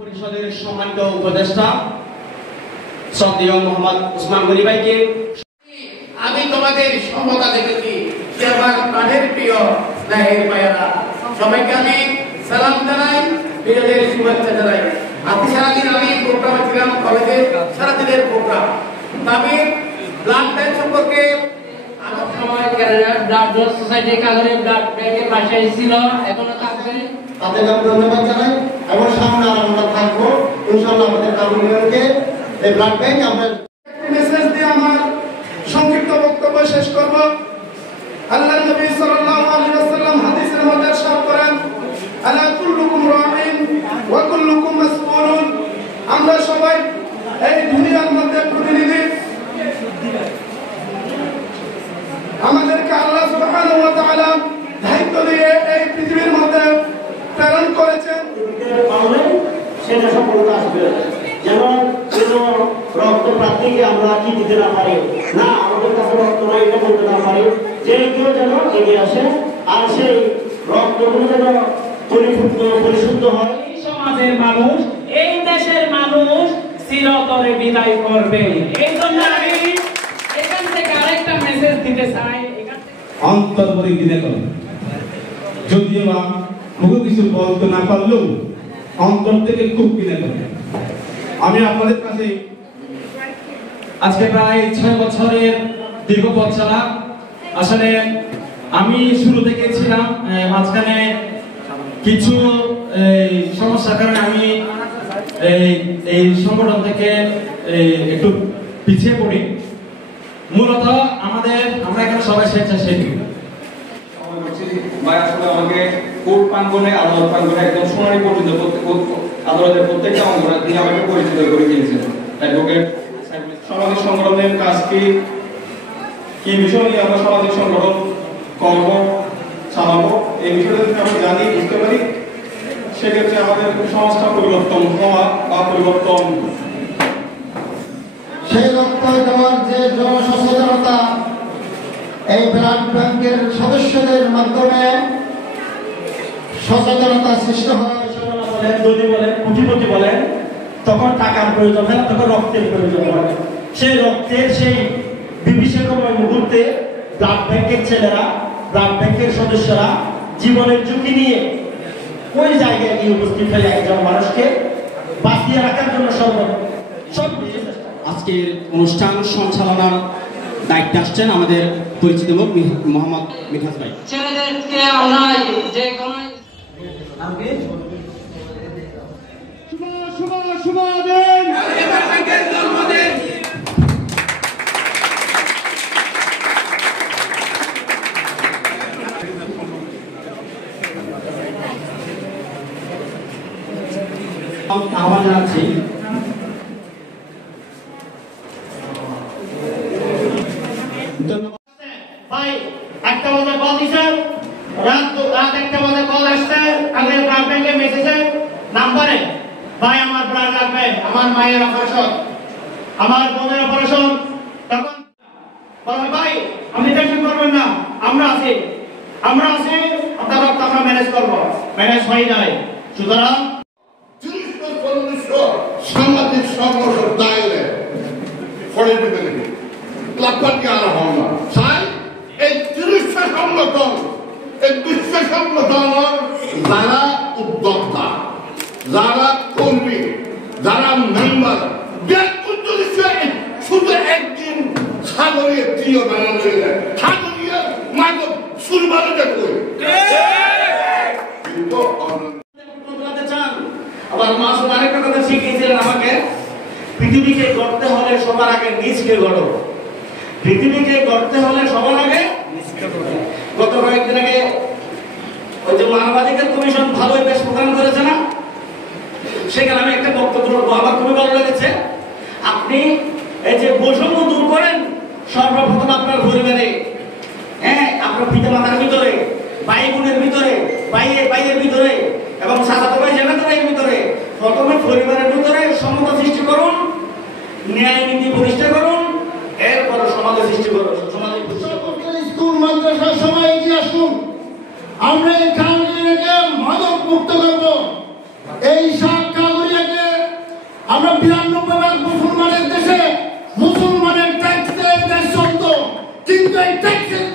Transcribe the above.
পরিষদের সম্মানিত উপদেষ্টা শ্রদ্ধেয় মোহাম্মদ ওসমান গনি ভাইকে আমি তোমাদের সমতা দেখেছি যে আমার প্রাণের প্রিয় নাহির ভাইয়েরা, সবাইকে আমি সালাম জানাই, প্রিয়দের শুভেচ্ছা জানাই। আজকে সারাদিন আমি প্রোগ্রামে ছিলাম, কলেজে সারাদিনের প্রোগ্রাম। আমি ব্লাড ব্যাংক সম্পর্কে ব্লাড সোসাইটি কাগরে ব্লাড ব্যাংকের বাসায় ছিল, এখনো থাকবে। তাদের আমি ধন্যবাদ জানাই এবং সামনে আমরা থাকবো ইনশাআল্লাহ। আমাদের কারণকে এই ব্লাড ব্যাংক আমরা মেসেজ দিয়ে আমার সংক্ষিপ্ত বক্তব্য শেষ করব। আল্লাহর নবী সাল্লাল্লাহু আলাইহি ওয়াসাল্লাম হাদিসের মধ্যে ইরশাদ করেন, আলা কুল্লুকুম রাঈন ওয়া কুল্লুকুম মাসউলুন। আমরা সবাই এই দুনিয়ার মধ্যে প্রতিনিধি। আমাদেরকে আল্লাহ সুবহানাহু ওয়া তাআলা দায়িত্ব দিয়ে এই পৃথিবীর মধ্যে প্রেরণ করেছেন। সেটা সফলতা আসবে, যেমন কোনো রক্ত প্রার্থীকে আমরা কি দিতে না পারি, না আমাদের কাছে রক্ত নাই এটা বলতে না পারি, যে কেউ যেন এগিয়ে আসে আর সেই রক্তগুলো যেন পরিশুদ্ধ হয়। এই সমাজের মানুষ, এই দেশের মানুষ চিরতরে বিদায় করবে। এই জন্য আমি এখান থেকে আরেকটা মেসেজ দিতে চাই। অন্তর্বর্তী দিনে করে যদিও বা মুখে কিছু বলতে না পারলেও অন্তর থেকে খুব কিনে করে। আমি আপনাদের কাছে আজকে প্রায় 6 বছরের দীর্ঘ পথ চলা। আসলে আমি শুরু থেকে ছিলাম, মাঝখানে কিছু সমস্যার কারণে আমি এই সংগঠন থেকে একটু পিছিয়ে পড়ি। মূলত আমরা এখানে সবাই স্বেচ্ছাসেবী। আমাকে কোর্ট প্রাঙ্গনে, আদালত প্রাঙ্গনে একদম শুনানি পর্যন্ত আদালতের প্রত্যেকটা অঙ্গ তিনি আমাকে পরিচিত করে দিয়েছেন। অ্যাডভোকেট সামাজিক সংগঠনের কাজ কি বিষয় নিয়ে আমরা সামাজিক সংগঠন করব চালাবো, এই বিষয়টা যদি আমরা জানি, বুঝতে পারি, সেক্ষেত্রে আমাদের সমাজটা পরিবর্তন হওয়া বা পরিবর্তন সেই রক্ত দেওয়ার যে জনসচেতনতা এই ব্লাড ব্যাংকের সদস্যদের মাধ্যমে সচেতনতা সৃষ্টি হয়। যদি বলেন কোটিপতি বলেন, তখন টাকার প্রয়োজন হয় না, তখন রক্তের প্রয়োজন হয়। সেই রক্তের সেই বিভীষিকাময় মুহূর্তে ব্লাড ব্যাংকের ছেলেরা, ব্লাড ব্যাংকের সদস্যরা জীবনের ঝুঁকি নিয়ে ওই জায়গায় গিয়ে উপস্থিত হয়ে একজন মানুষকে বাঁচিয়ে রাখার জন্য সব আজকের অনুষ্ঠান সঞ্চালনার দায়িত্বে আসছেন আমাদের পরিচিত মুখ মোহাম্মদ মিঠাস ভাই। ছেলেদেরকে আমরা যে কোনো শুভ দিন জন্মদিন। আহ্বান জানাচ্ছি ভাই। একটা বাজে কল দিছে, রাত 1টা বাজে কল আসছে, আগে ব্লাড ব্যাংকে মেসেজে নাম্বারে, ভাই আমার ব্লাড লাগবে, আমার মায়ের অপারেশন, আমার বোনের অপারেশন। তখন বলে ভাই আপনি টেনশন করবেন না, আমরা আছি, আপনার রক্ত আমরা ম্যানেজ করবো। ম্যানেজ হয়ে যায়। সুতরাং সামাজিক সংগঠন দায়ের ফলের বিপরীতে লাফাটি আর হন না চাই এই 30টা সংগঠন, এই বিশ্ব সংগঠন যারা উদ্যোক্তা, যারা কর্মী, যারা মেম্বার, শুধু একদিন সাগরের প্রিয় বানানো সাগরীয় মাগব সুরবারে দেখো কিন্তু আবার মাসুদ আরেকটা কথা শিখিয়েছিলেন আমাকে, পৃথিবীকে গড়তে হলে সবার আগে নিজকে গড়ো। পৃথিবীকে গড়তে হলে সবার আগে গত কয়েকদিন আগে ওই যে মানবাধিকার কমিশন ভালোই বেশ প্রদান করেছে না, সেখানে আমি একটা বক্তব্য রাখবো, আমার খুবই ভালো লেগেছে। আপনি এই যে বৈষম্য দূর করেন সর্বপ্রথম আপনার পরিবারে, হ্যাঁ, আপনার পিতা মাতার ভিতরে, ভাই বোনের ভিতরে, ভাইয়ের ভিতরে এবং চাচাতো ভাই জ্যাঠাতো ভাইয়ের ভিতরে প্রথমে পরিবারের ভিতরে সমতা সৃষ্টি করুন, ন্যায় নীতি প্রতিষ্ঠা করুন, এরপরে সমাজে সৃষ্টি করুন। সমাজে স্কুল মাদ্রাসার সময় এগিয়ে আসুন, আমরা এই কাগরিয়াকে মাদক মুক্ত করব। এই সব কাগরিয়াকে আমরা 92 মুসলমানের দেশে মুসলমানের ট্যাক্সের দেশ চলত, কিন্তু এই ট্যাক্সের